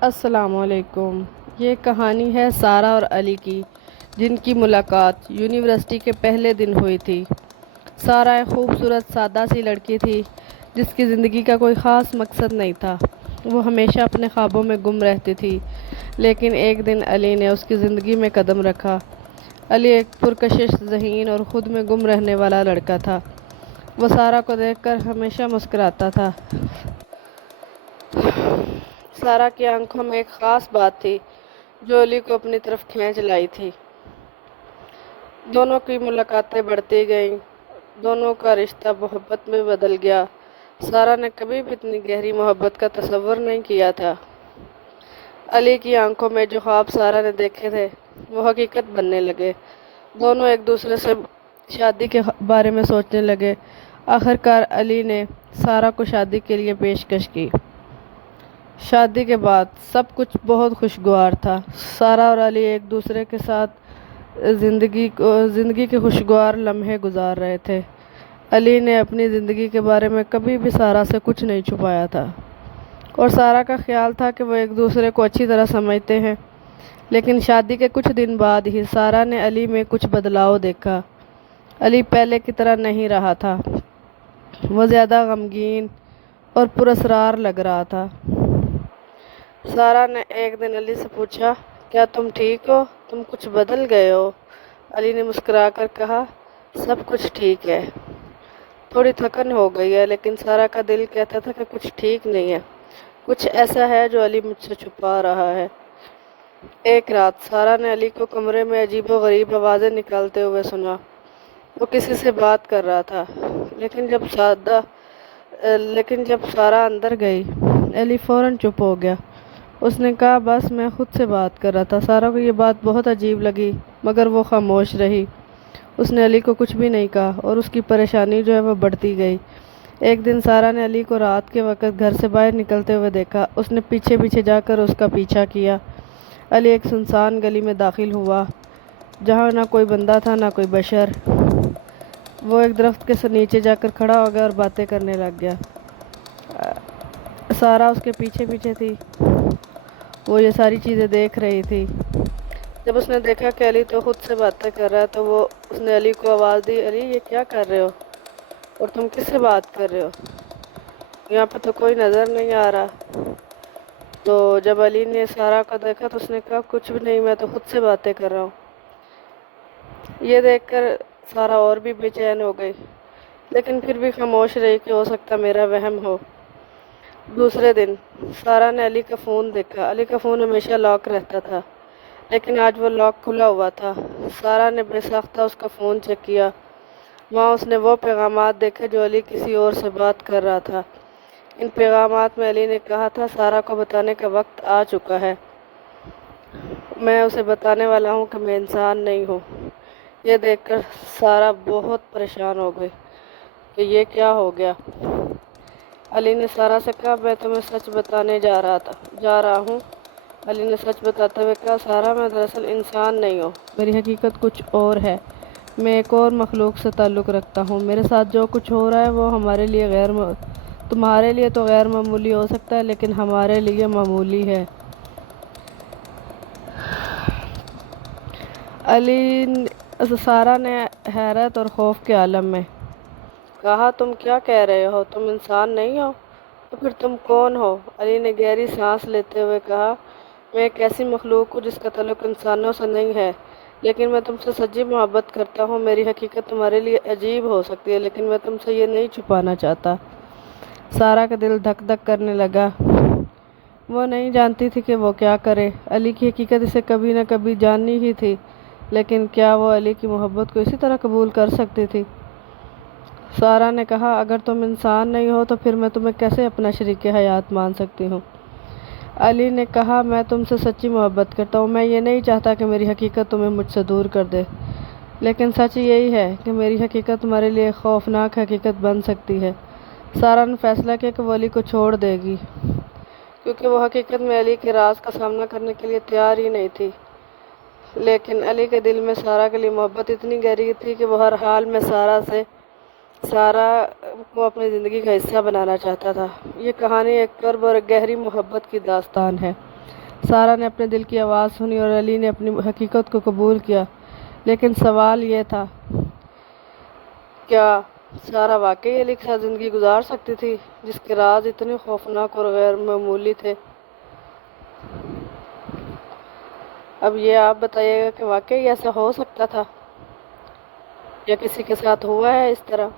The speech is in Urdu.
السلام علیکم۔ یہ کہانی ہے سارہ اور علی کی، جن کی ملاقات یونیورسٹی کے پہلے دن ہوئی تھی۔ سارہ ایک خوبصورت سادہ سی لڑکی تھی جس کی زندگی کا کوئی خاص مقصد نہیں تھا۔ وہ ہمیشہ اپنے خوابوں میں گم رہتی تھی، لیکن ایک دن علی نے اس کی زندگی میں قدم رکھا۔ علی ایک پرکشش ذہین اور خود میں گم رہنے والا لڑکا تھا۔ وہ سارہ کو دیکھ کر ہمیشہ مسکراتا تھا۔ سارہ کی آنکھوں میں ایک خاص بات تھی جو علی کو اپنی طرف کھینچ لائی تھی۔ دونوں کی ملاقاتیں بڑھتی گئیں، دونوں کا رشتہ محبت میں بدل گیا۔ سارہ نے کبھی بھی اتنی گہری محبت کا تصور نہیں کیا تھا۔ علی کی آنکھوں میں جو خواب سارہ نے دیکھے تھے وہ حقیقت بننے لگے۔ دونوں ایک دوسرے سے شادی کے بارے میں سوچنے لگے۔ آخرکار علی نے سارہ کو شادی کے لیے پیشکش کی۔ شادی کے بعد سب کچھ بہت خوشگوار تھا۔ سارہ اور علی ایک دوسرے کے ساتھ زندگی کے خوشگوار لمحے گزار رہے تھے۔ علی نے اپنی زندگی کے بارے میں کبھی بھی سارہ سے کچھ نہیں چھپایا تھا، اور سارہ کا خیال تھا کہ وہ ایک دوسرے کو اچھی طرح سمجھتے ہیں۔ لیکن شادی کے کچھ دن بعد ہی سارہ نے علی میں کچھ بدلاؤ دیکھا۔ علی پہلے کی طرح نہیں رہا تھا۔ وہ زیادہ غمگین اور پراسرار لگ رہا تھا۔ سارہ نے ایک دن علی سے پوچھا، کیا تم ٹھیک ہو؟ تم کچھ بدل گئے ہو۔ علی نے مسکرا کر کہا، سب کچھ ٹھیک ہے، تھوڑی تھکن ہو گئی ہے، لیکن سارہ کا دل کہتا تھا کہ کچھ ٹھیک نہیں ہے، کچھ ایسا ہے جو علی مجھ سے چھپا رہا ہے۔ ایک رات سارہ نے علی کو کمرے میں عجیب و غریب آوازیں نکالتے ہوئے سنا۔ وہ کسی سے بات کر رہا تھا، لیکن جب سارہ اندر گئی علی فوراً چپ ہو گیا۔ اس نے کہا، بس میں خود سے بات کر رہا تھا۔ سارہ کو یہ بات بہت عجیب لگی، مگر وہ خاموش رہی۔ اس نے علی کو کچھ بھی نہیں کہا، اور اس کی پریشانی جو ہے وہ بڑھتی گئی۔ ایک دن سارہ نے علی کو رات کے وقت گھر سے باہر نکلتے ہوئے دیکھا۔ اس نے پیچھے پیچھے جا کر اس کا پیچھا کیا۔ علی ایک سنسان گلی میں داخل ہوا جہاں نہ کوئی بندہ تھا نہ کوئی بشر۔ وہ ایک درخت کے نیچے جا کر کھڑا ہو گیا اور باتیں کرنے لگ گیا۔ سارہ اس کے پیچھے پیچھے تھی۔ وہ یہ ساری چیزیں دیکھ رہی تھی۔ جب اس نے دیکھا کہ علی تو خود سے باتیں کر رہا ہے تو اس نے علی کو آواز دی، علی یہ کیا کر رہے ہو؟ اور تم کس سے بات کر رہے ہو؟ یہاں پہ تو کوئی نظر نہیں آ رہا۔ تو جب علی نے سارہ کو دیکھا تو اس نے کہا، کچھ بھی نہیں، میں تو خود سے باتیں کر رہا ہوں۔ یہ دیکھ کر سارہ اور بھی بے چین ہو گئی، لیکن پھر بھی خاموش رہی کہ ہو سکتا میرا وہم ہو۔ دوسرے دن سارہ نے علی کا فون دیکھا۔ علی کا فون ہمیشہ لاک رہتا تھا، لیکن آج وہ لاک کھلا ہوا تھا۔ سارہ نے بے ساختہ اس کا فون چیک کیا۔ وہاں اس نے وہ پیغامات دیکھے جو علی کسی اور سے بات کر رہا تھا۔ ان پیغامات میں علی نے کہا تھا، سارہ کو بتانے کا وقت آ چکا ہے، میں اسے بتانے والا ہوں کہ میں انسان نہیں ہوں۔ یہ دیکھ کر سارہ بہت پریشان ہو گئی کہ یہ کیا ہو گیا۔ علی نے سارہ سے کہا، میں تمہیں سچ بتانے جا رہا ہوں۔ علی نے سچ بتاتے ہوئے کہا، سارہ میں دراصل انسان نہیں ہوں، میری حقیقت کچھ اور ہے۔ میں ایک اور مخلوق سے تعلق رکھتا ہوں۔ میرے ساتھ جو کچھ ہو رہا ہے وہ تمہارے لیے تو غیر معمولی ہو سکتا ہے، لیکن ہمارے لیے معمولی ہے۔ سارہ نے حیرت اور خوف کے عالم میں کہا، تم کیا کہہ رہے ہو؟ تم انسان نہیں ہو؟ تو پھر تم کون ہو؟ علی نے گہری سانس لیتے ہوئے کہا، میں ایک ایسی مخلوق ہوں جس کا تعلق انسانوں سے نہیں ہے، لیکن میں تم سے سچی محبت کرتا ہوں۔ میری حقیقت تمہارے لیے عجیب ہو سکتی ہے، لیکن میں تم سے یہ نہیں چھپانا چاہتا۔ سارہ کا دل دھک دھک کرنے لگا۔ وہ نہیں جانتی تھی کہ وہ کیا کرے۔ علی کی حقیقت اسے کبھی نہ کبھی جاننی ہی تھی، لیکن کیا وہ علی کی محبت کو اسی طرح قبول کر سکتی تھی؟ سارہ نے کہا، اگر تم انسان نہیں ہو تو پھر میں تمہیں کیسے اپنا شریک حیات مان سکتی ہوں؟ علی نے کہا، میں تم سے سچی محبت کرتا ہوں۔ میں یہ نہیں چاہتا کہ میری حقیقت تمہیں مجھ سے دور کر دے، لیکن سچ یہی ہے کہ میری حقیقت تمہارے لیے ایک خوفناک حقیقت بن سکتی ہے۔ سارہ نے فیصلہ کیا کہ وہ علی کو چھوڑ دے گی، کیونکہ وہ حقیقت میں علی کے راز کا سامنا کرنے کے لیے تیار ہی نہیں تھی۔ لیکن علی کے دل میں سارہ کے لیے محبت اتنی گہری تھی کہ وہ ہر حال میں سارہ کو اپنی زندگی کا حصہ بنانا چاہتا تھا۔ یہ کہانی ایک قرب اور ایک گہری محبت کی داستان ہے۔ سارا نے اپنے دل کی آواز سنی اور علی نے اپنی حقیقت کو قبول کیا، لیکن سوال یہ تھا، کیا سارا واقعی علی کے ساتھ زندگی گزار سکتی تھی جس کے راز اتنے خوفناک اور غیر معمولی تھے؟ اب یہ آپ بتائیے گا کہ واقعی ایسا ہو سکتا تھا یا کسی کے ساتھ ہوا ہے اس طرح؟